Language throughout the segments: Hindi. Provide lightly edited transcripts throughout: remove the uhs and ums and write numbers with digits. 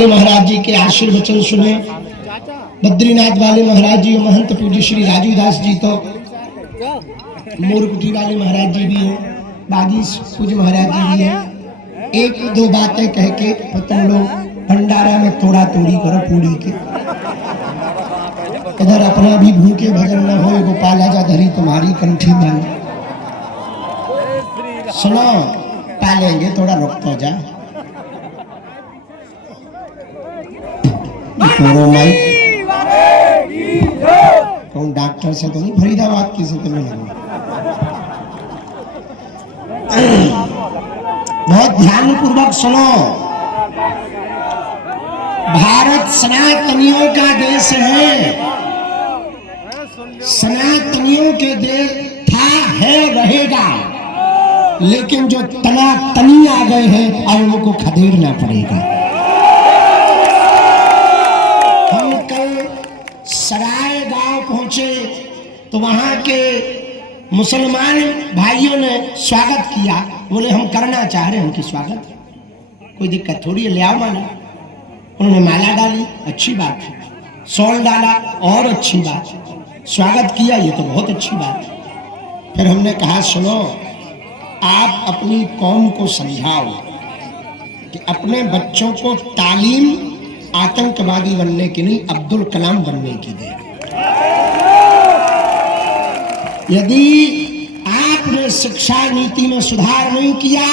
वाले महाराज जी के आशीर्वचन सुने। बद्रीनाथ वाले महाराज जी, महंत पूज्य श्री राजूदास जी, तो मोरकुटी वाले महाराज जी भी हैं, बागी पूज्य महाराज जी भी हैं। एक दो बातें कह के तुम लोग भंडारा में तोड़ा तोड़ी करो पूरी के। इधर अपना भी भूखे भजन न हो, गोपाला जा धरी तुम्हारी कंठी में। सुनो, पालेंगे, थोड़ा रुक तो जा। कौन डॉक्टर से तो नहीं, फरीदाबाद की से तो नहीं लगा। बहुत ध्यान पूर्वक सुनो। भारत सनातनियों का देश है, सनातनियों के देश था, है, रहेगा। लेकिन जो तनातनी आ गए हैं और उनको खदेड़ना पड़ेगा। हम कल सराय गांव पहुंचे तो वहां के मुसलमान भाइयों ने स्वागत किया। बोले हम करना चाह रहे हैं उनकी स्वागत, कोई दिक्कत थोड़ी है, ले आओ माला। उन्होंने माला डाली, अच्छी बात है। शॉल डाला, और अच्छी बात। स्वागत किया, ये तो बहुत अच्छी बात है। फिर हमने कहा सुनो, आप अपनी कौम को समझाओ कि अपने बच्चों को तालीम आतंकवादी बनने की नहीं, अब्दुल कलाम बनने की दे। यदि आपने शिक्षा नीति में सुधार नहीं किया,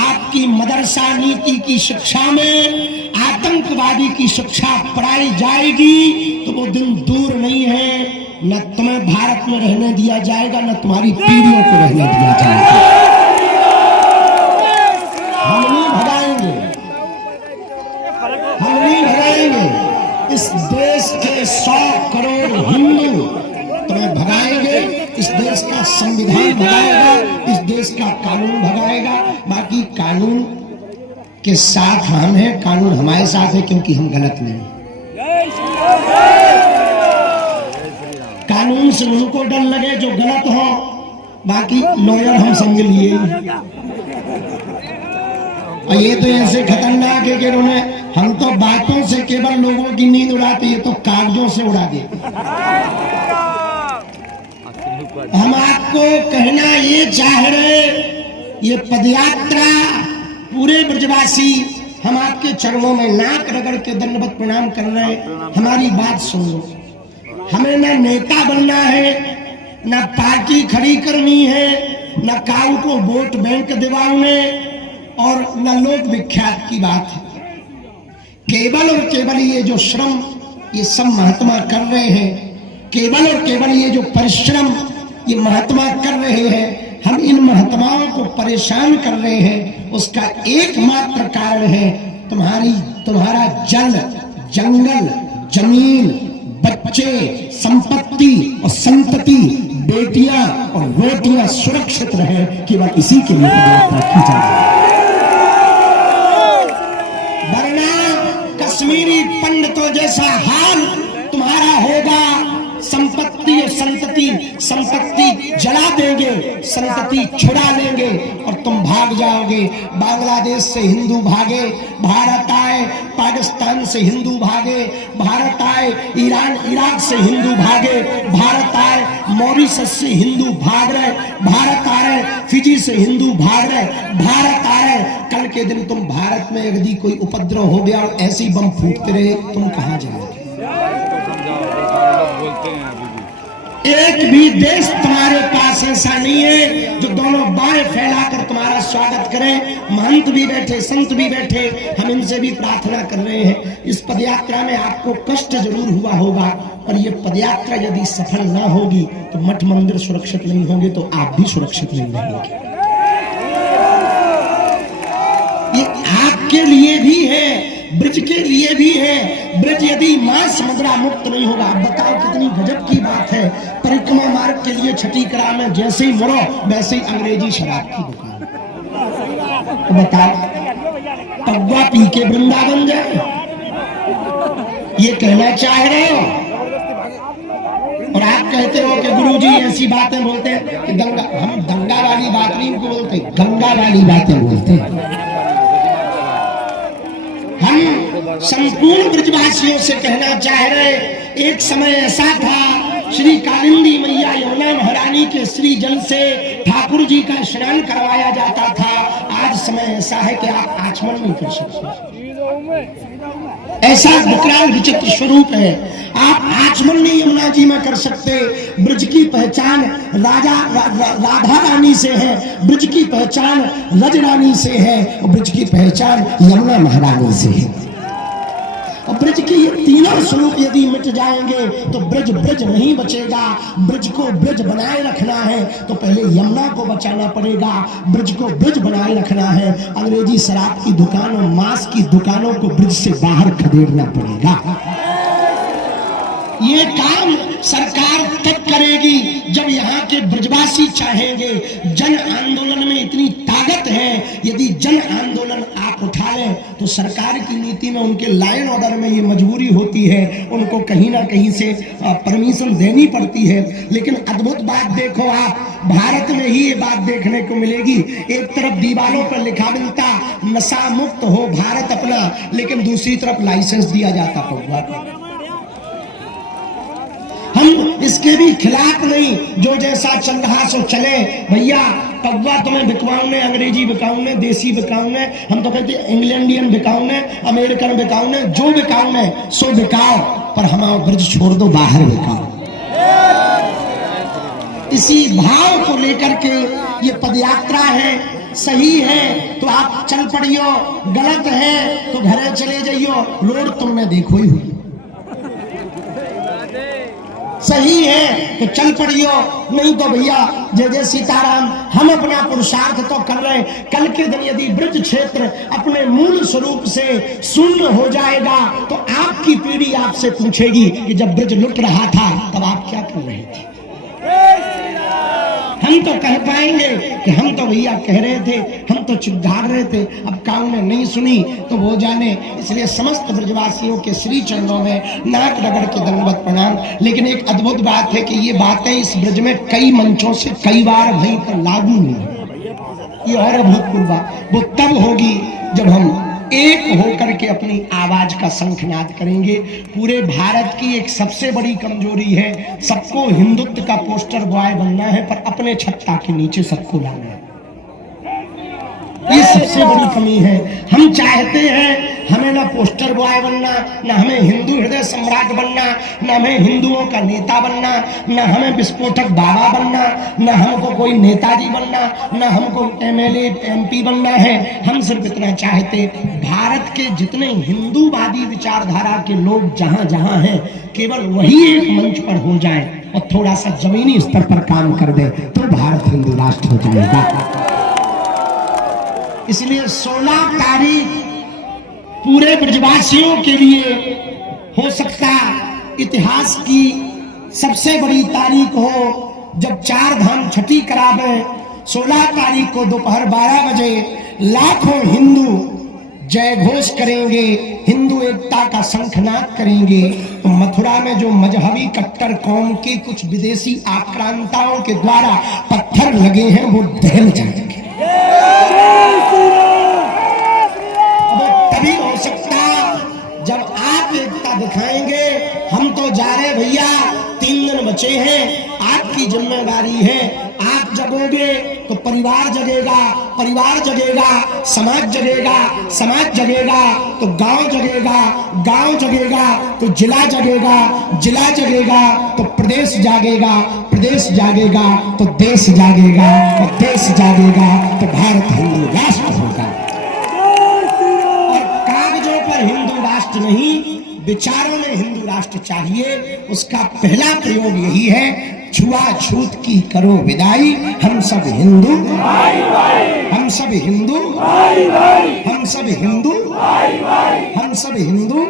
आपकी मदरसा नीति की शिक्षा में आतंकवादी की शिक्षा पढ़ाई जाएगी तो वो दिन दूर नहीं है, न तुम्हें भारत में रहने दिया जाएगा, न तुम्हारी पीढ़ियों को रहने दिया जाएगा। हम नहीं भगाएंगे, हम नहीं भगाएंगे। इस देश के 100 करोड़ हिंदू तुम्हें भगाएंगे, इस देश का संविधान भगाएगा, इस देश का कानून भगाएगा। बाकी कानून के साथ हम हैं, कानून हमारे साथ है, क्योंकि हम गलत नहीं। कानून से उनको डर लगे जो गलत हो, बाकी लॉयर हम संग लिए। और ये तो ऐसे खतरनाक है कि उन्होंने, हम तो बातों से केवल लोगों की नींद उड़ाते, ये तो कागजों से उड़ा देते। हम आपको कहना ये चाह रहे, ये पदयात्रा पूरे ब्रजवासी हम आपके चरणों में नाक रगड़ के दंडवत प्रणाम कर रहे हैं। हमारी बात सुनो, हमें ना नेता बनना है, ना पार्टी खड़ी करनी है, ना काऊ को वोट बैंक दिवाने, और न लोक विख्यात की बात है। केवल और केवल ये जो श्रम ये सब महात्मा कर रहे हैं, केवल और केवल ये जो परिश्रम ये महात्मा कर रहे हैं, हम इन महात्माओं को परेशान कर रहे हैं, उसका एकमात्र कारण है तुम्हारा जल, जंगल, जमीन, बच्चे, संपत्ति और संतति, बेटियां और रोटियां सुरक्षित रहे, केवल इसी के लिए यात्रा की जाए। वरना कश्मीरी पंडितों जैसा हाल तुम्हारा होगा। संपत्ति और संपत्ति जला देंगे, संतति छुड़ा लेंगे और तुम भाग जाओगे। बांग्लादेश से हिंदू भागे, भारत आए, पाकिस्तान से हिंदू भागे, भारत आए, ईरान इराक से हिंदू भागे, भारत आए, मॉरिशस से हिंदू भाग रहे, भारत आ रहे, फिजी से हिंदू भाग रहे, भारत आ रहे। कल के दिन तुम भारत में यदि कोई उपद्रव हो गया और ऐसे ही बम फूटते रहे, तुम कहां जाओगे? एक भी देश तुम्हारे पास ऐसा नहीं है जो दोनों बाएं फैलाकर तुम्हारा स्वागत करें। महंत भी बैठे, संत भी बैठे, हम इनसे भी प्रार्थना कर रहे हैं। इस पदयात्रा में आपको कष्ट जरूर हुआ होगा, और ये पदयात्रा यदि सफल ना होगी तो मठ मंदिर सुरक्षित नहीं होंगे, तो आप भी सुरक्षित नहीं रहेंगे। ये आपके लिए भी है, ब्रज के लिए भी है। ब्रज यदि मांस मुद्रा मुक्त नहीं होगा, आप बताओ कितनी गजब की बात है। परिक्रमा मार्ग के लिए छठी करा में जैसे ही मुड़ो वैसे ही अंग्रेजी शराब की दुकान। तो बताओ, पगवा पी के वृंदावन जाए, ये कहना चाह रहे हो? और आप कहते हो कि गुरुजी ऐसी बातें बोलते हैं कि दंगा, हम दंगा वाली बात नहीं बोलते, गंगा वाली बातें बोलते हैं। हम संपूर्ण ब्रजवासियों से कहना चाह रहे, एक समय ऐसा था श्री कालिंदी मैया यमुना महारानी के श्री जल से ठाकुर जी का स्नान करवाया जाता था। आज समय ऐसा है कि आप आचमन नहीं कर सकते, ऐसा विकराल विचित्र स्वरूप है। आप आचमन नहीं यमुना जी में कर सकते। ब्रज की पहचान राधा रानी से है, ब्रज की पहचान रज रानी से है, और ब्रज की पहचान यमुना महारानी से है। और ब्रज के ये तीनों स्वरूप यदि मिट जाएंगे तो ब्रज ब्रज नहीं बचेगा। ब्रज को ब्रज बनाए रखना है तो पहले यमुना को बचाना पड़ेगा, ब्रज को ब्रज बनाए रखना है। अंग्रेजी शराब की दुकान और मांस की दुकानों को ब्रज से बाहर खदेड़ना पड़ेगा। ये काम सरकार तब करेगी जब यहाँ के ब्रजवासी चाहेंगे। जन आंदोलन में इतनी ताकत है, यदि जन आंदोलन आप उठा लें तो सरकार की नीति में उनके लाइन ऑर्डर में ये मजबूरी होती है, उनको कहीं ना कहीं से परमिशन देनी पड़ती है। लेकिन अद्भुत बात देखो आप, भारत में ही ये बात देखने को मिलेगी। एक तरफ दीवारों पर लिखा मिलता नशा मुक्त हो भारत अपना, लेकिन दूसरी तरफ लाइसेंस दिया जाता पौवा। हम इसके भी खिलाफ नहीं, जो जैसा चल रहा सो चले। भैया पौवा तुम्हें बिकवाऊ ने, अंग्रेजी बिकाऊ ने, देसी बिकाऊ ने, हम तो कहते हैं इंग्लैंडियन बिकाऊ ने, अमेरिकन बिकाऊ ने, जो बिकाऊ ने सो बिकाओ, पर हमारा ब्रज छोड़ दो, बाहर बिकाओ। इसी भाव को लेकर के ये पदयात्रा है। सही है तो आप चल पड़ियो, गलत है तो घरे चले जाइयो, रोड तुमने देखो ही हुई। सही है तो चल पड़ियो, नहीं तो भैया जय जय सीताराम। हम अपना पुरुषार्थ तो कर रहे हैं। कल के दिन यदि ब्रज क्षेत्र अपने मूल स्वरूप से शून्य हो जाएगा तो आपकी पीढ़ी आपसे पूछेगी कि जब ब्रज लुट रहा था तब आप क्या कर रहे थे। हम तो कह पाएंगे कि हम तो भैया कह रहे थे, हम तो चिढ़ा रहे थे, अब काऊ ने नहीं सुनी तो वो जाने। इसलिए समस्त ब्रजवासियों के श्री चरणों में नाक रगड़ के दंडवत प्रणाम। लेकिन एक अद्भुत बात है कि ये बातें इस ब्रज में कई मंचों से कई बार वहीं पर लागू नहीं है। ये और अभूतपूर्व बात वो तब होगी जब हम एक होकर के अपनी आवाज का शंखनाद करेंगे। पूरे भारत की एक सबसे बड़ी कमजोरी है, सबको हिंदुत्व का पोस्टर बॉय बनना है पर अपने छत्ता के नीचे सबको लाना है। ये सबसे बड़ी कमी है। हम चाहते हैं हमें ना पोस्टर बॉय बनना, ना हमें हिंदू हृदय सम्राट बनना, ना हमें हिंदुओं का नेता बनना, ना हमें विस्फोटक बाबा बनना, ना हमको कोई नेताजी बनना, ना हमको एमएलए एमपी बनना है। हम सिर्फ इतना चाहते भारत के जितने हिंदूवादी विचारधारा के लोग जहां जहां हैं केवल वही एक मंच पर हो जाएं और थोड़ा सा जमीनी स्तर पर काम कर दे तो भारत हिंदू राष्ट्र हो जाएगा। इसलिए 16 तारीख पूरे ब्रजवासियों के लिए हो सकता इतिहास की सबसे बड़ी तारीख हो, जब 4 धाम छठी करावे। 16 तारीख को दोपहर 12 बजे लाखों हिंदू जय घोष करेंगे, हिंदू एकता का शंखनाद करेंगे। तो मथुरा में जो मजहबी कट्टर कौम के कुछ विदेशी आक्रांताओं के द्वारा पत्थर लगे हैं वो दहल जाएंगे। तभी हो सकता जब आप एकता दिखाएंगे। हम तो जा रहे भैया, 3 दिन बचे हैं, आपकी जिम्मेदारी है। आप जगोगे तो परिवार जगेगा, परिवार जगेगा समाज जगेगा, समाज जगेगा तो गांव जगेगा, गांव जगेगा तो जिला जगेगा, जिला जगेगा तो प्रदेश जागेगा, प्रदेश जागेगा तो देश जागेगा, और देश जागेगा तो भारत हिंदू राष्ट्र होगा। और कागजों पर हिंदू राष्ट्र नहीं, विचारों में हिंदू राष्ट्र चाहिए। उसका पहला प्रयोग यही है, छुआछूत की करो विदाई, हम सब हिंदू, हम सब हिंदू, हम सब हिंदू, हम सब हिंदू।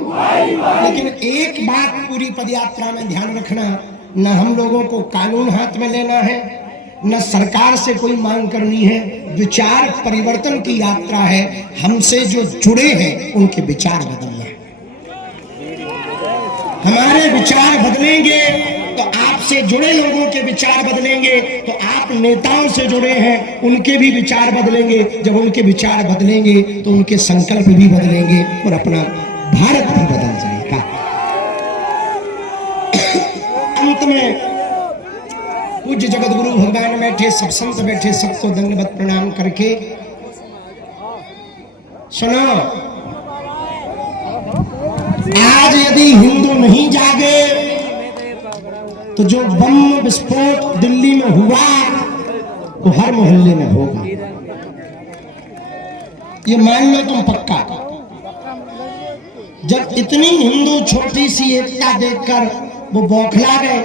लेकिन एक बात पूरी पदयात्रा में ध्यान रखना, न हम लोगों को कानून हाथ में लेना है, न सरकार से कोई मांग करनी है। विचार परिवर्तन की यात्रा है। हमसे जो जुड़े हैं उनके विचार बदलना है। हमारे विचार बदलेंगे तो आपसे जुड़े लोगों के विचार बदलेंगे, तो आप नेताओं से जुड़े हैं उनके भी विचार बदलेंगे। जब उनके विचार बदलेंगे तो उनके संकल्प भी बदलेंगे और अपना भारत भी बदल जाएगा। अंत में पूज्य जगत गुरु भगवान बैठे, सब संत बैठे, सबको दंडवत प्रणाम करके सुनो, आज यदि हिंदू नहीं जागे तो जो बम विस्फोट दिल्ली में हुआ वो हर मोहल्ले में होगा, ये मान लो तुम पक्का। जब इतनी हिंदू छोटी सी एकता देखकर वो बौखला गए,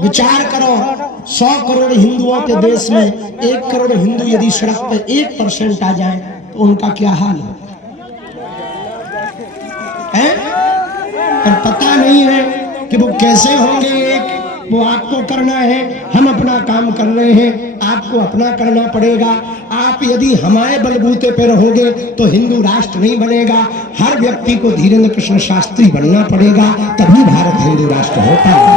विचार करो 100 करोड़ हिंदुओं के देश में 1 करोड़ हिंदू यदि सड़क पे 1% आ जाए तो उनका क्या हाल हो, पर पता नहीं है कि वो कैसे होंगे एक। वो आपको करना है, हम अपना काम कर रहे हैं, आपको अपना करना पड़ेगा। आप यदि हमारे बलबूते पे रहोगे तो हिंदू राष्ट्र नहीं बनेगा। हर व्यक्ति को धीरेन्द्र कृष्ण शास्त्री बनना पड़ेगा, तभी भारत हिंदू राष्ट्र हो पाएगा।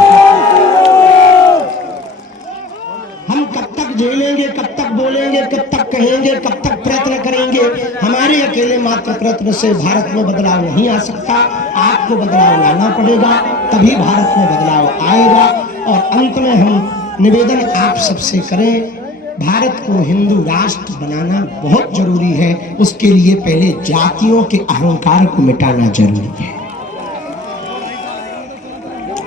हम कब तक झेलेंगे, कब तक बोलेंगे, कब तक कहेंगे, कब तक प्रयत्न करेंगे? हमारे अकेले मात्र प्रयत्न से भारत में बदलाव नहीं आ सकता। आपको बदलाव लाना पड़ेगा, तभी भारत में बदलाव आएगा। और अंत में हम निवेदन आप सबसे करें, भारत को हिंदू राष्ट्र बनाना बहुत जरूरी है। उसके लिए पहले जातियों के अहंकार को मिटाना जरूरी है।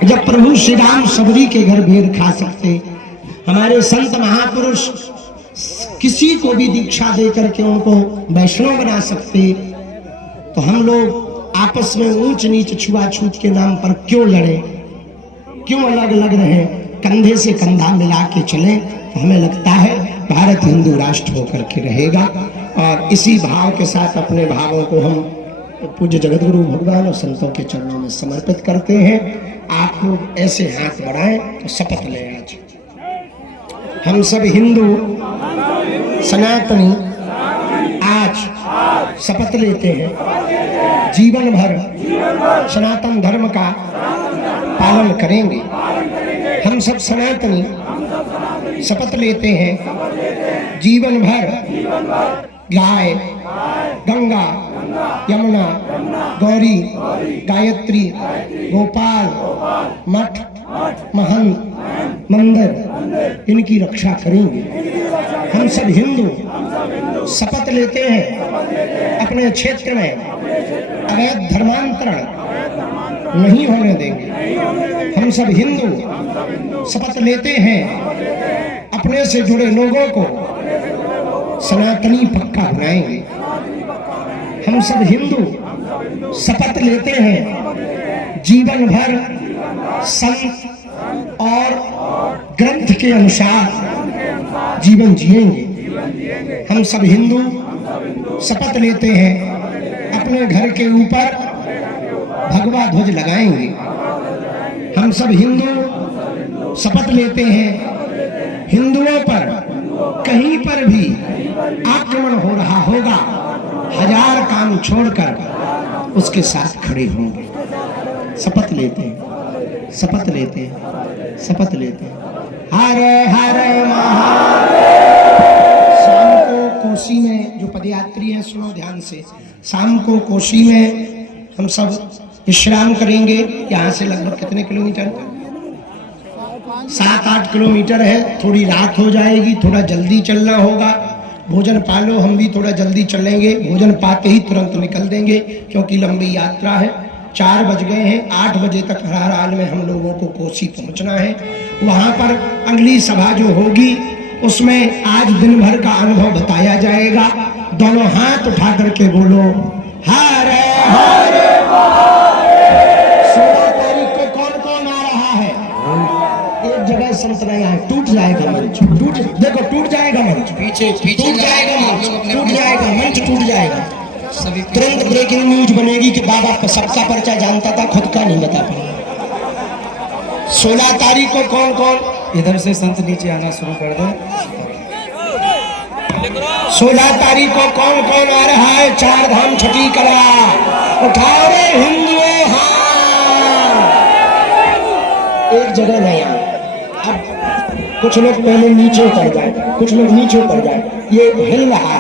जब प्रभु श्री राम सबरी के घर भेड़ खा सकते, हमारे संत महापुरुष किसी को भी दीक्षा देकर के उनको वैष्णव बना सकते, तो हम लोग आपस में ऊंच नीच छुआछूत के नाम पर क्यों लड़े, क्यों अलग अलग रहे? कंधे से कंधा मिला के चले तो हमें लगता है भारत हिंदू राष्ट्र होकर के रहेगा। और इसी भाव के साथ अपने भावों को हम पूज्य जगत गुरु भगवान और संतों के चरणों में समर्पित करते हैं। आप लोग ऐसे हाथ बढ़ाएं तो शपथ लें। आज हम सब हिंदू सनातनी आज शपथ लेते हैं, जीवन भर सनातन धर्म का पालन करेंगे। हम सब सनातनी शपथ लेते हैं, जीवन भर गाय, गंगा, यमुना, गौरी, गायत्री, गोपाल, मठ, महंत, मंदिर इनकी रक्षा करेंगे। हम सब हिंदू शपथ लेते हैं, अपने क्षेत्र में अवैध धर्मांतरण नहीं होने देंगे। हम सब हिंदू शपथ लेते हैं, अपने से जुड़े लोगों को सनातनी पक्का बनाएंगे। हम सब हिंदू शपथ लेते हैं, जीवन भर संत और ग्रंथ के अनुसार जीवन जिएंगे। हम सब हिंदू शपथ लेते हैं, अपने घर के ऊपर भगवा ध्वज लगाएंगे। हम सब हिंदू शपथ लेते हैं, हिंदुओं पर कहीं पर भी आक्रमण हो रहा होगा, 1000 काम छोड़कर उसके साथ खड़े होंगे। शपथ लेते हैं, शपथ लेते हैं, शपथ लेते हैं। हरे हरे महादेव। शाम को कोसी में जो पदयात्री हैं, सुनो ध्यान से, शाम को कोसी में हम सब विश्राम करेंगे। यहाँ से लगभग कितने किलोमीटर? 7-8 किलोमीटर है। थोड़ी रात हो जाएगी, थोड़ा जल्दी चलना होगा। भोजन पालो, हम भी थोड़ा जल्दी चलेंगे। भोजन पाते ही तुरंत निकल देंगे, क्योंकि लंबी यात्रा है। 4 बज गए हैं, 8 बजे तक हर हाल में हम लोगों को कोसी पहुंचना है। वहां पर अगली सभा जो होगी उसमें आज दिन भर का अनुभव बताया जाएगा। दोनों हाथ उठा करके बोलो हरे हरे। 16 तारीख को कौन कौन आ रहा है? एक जगह संत नहीं आए, टूट जाएगा मंच, देखो टूट जाएगा मंच, पीछे टूट जाएगा मंच, टूट जाएगा मंच, टूट जाएगा। तुरंत ब्रेकिंग न्यूज बनेगी कि बाबा सबका पर्चा जानता था, खुद का नहीं बता पाया। 16 तारीख को कौन कौन? इधर से संत नीचे आना शुरू कर दो। 16 तारीख को कौन कौन आ रहा है? 4 धाम छठी कला। उठाओ रे हिंदुओं, हाँ एक जगह नहीं आए। अब कुछ लोग पहले नीचे उतर जाए, कुछ लोग नीचे उतर जाए, ये हिल रहा है।